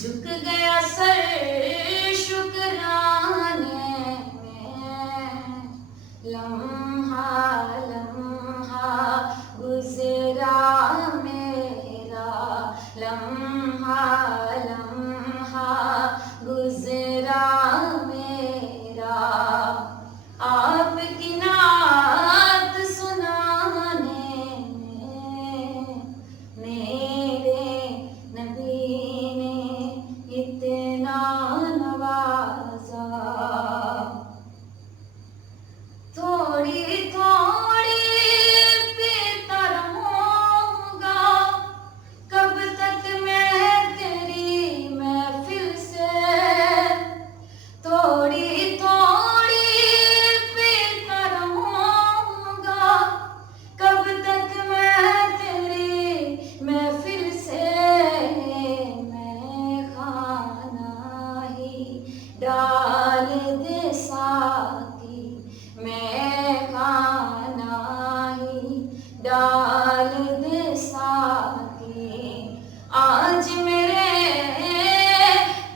جھک گیا سر شکرانے میں، لمحہ لمحہ گزرا میرا، لمحہ لمحہ گزرا میرا، آپ کی نعت سنانے میں میرے نبی نے اتنا نوازا۔ تھوڑی تھوڑی پیتا رہوں گا، کب تک میں تیری محفل سے، تھوڑی تھوڑی پیتا رہوں گا، کب تک میں تیری محفل سے، میں کھانا ہی ڈال دے ساقی، میں کھانا ہی ڈال دے ساقی، آج میرے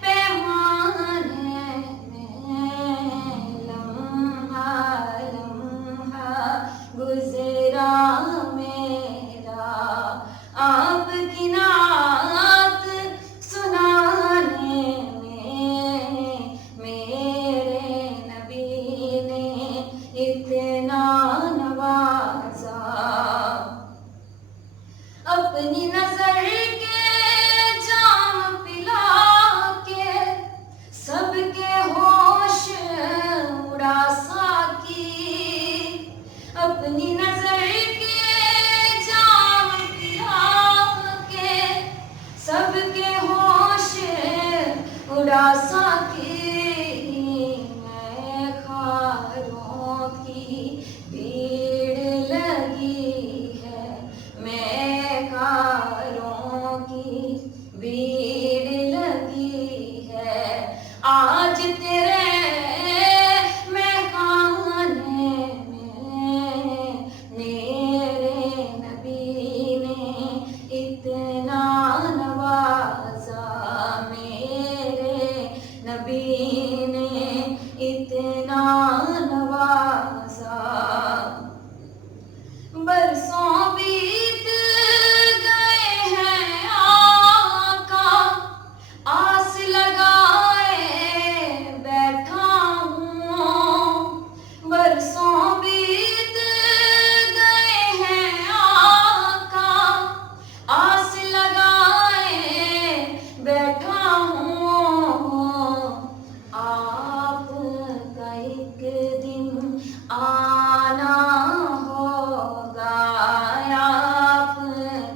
پیمانے میں لمحہ لمحہ گزرا میرا، آپ کی نعت سنانے میں میرے نبی نے اتنا نوازا۔ اپنی نظر کے جام پلا کے سب کے ہوش اڑا ساقی، اپنی نظر کے جام پلا کے سب کے ہوش اڑا ساقی، میں خاروں کی بھیڑ لگی ہے، میں خاروں کی بھیڑ لگی ہے، آج تیرے میخانے میں میرے نبی نے اتنا نوازا، میرے نبی نے اتنا نوازا۔ برسوں بیت گئے ہیں آقا، آس لگائے بیٹھا ہوں، برسوں بیت گئے ہیں آقا، آس لگائے بیٹھا ہوں، آپ کا ایک دن آنا ہوگا، آپ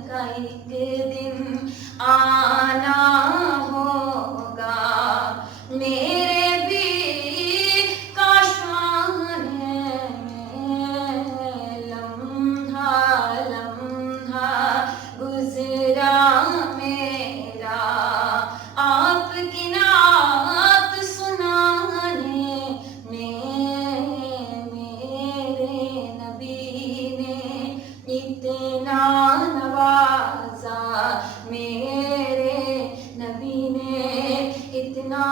کا ایک دن آنا ہوگا، میرے بھی کاشانے میں لمحہ لمحہ گزرا میرا، آپ کی نعت سنانے میں میرے نبی نے اتنا نوازا، میرے نبی نے اتنا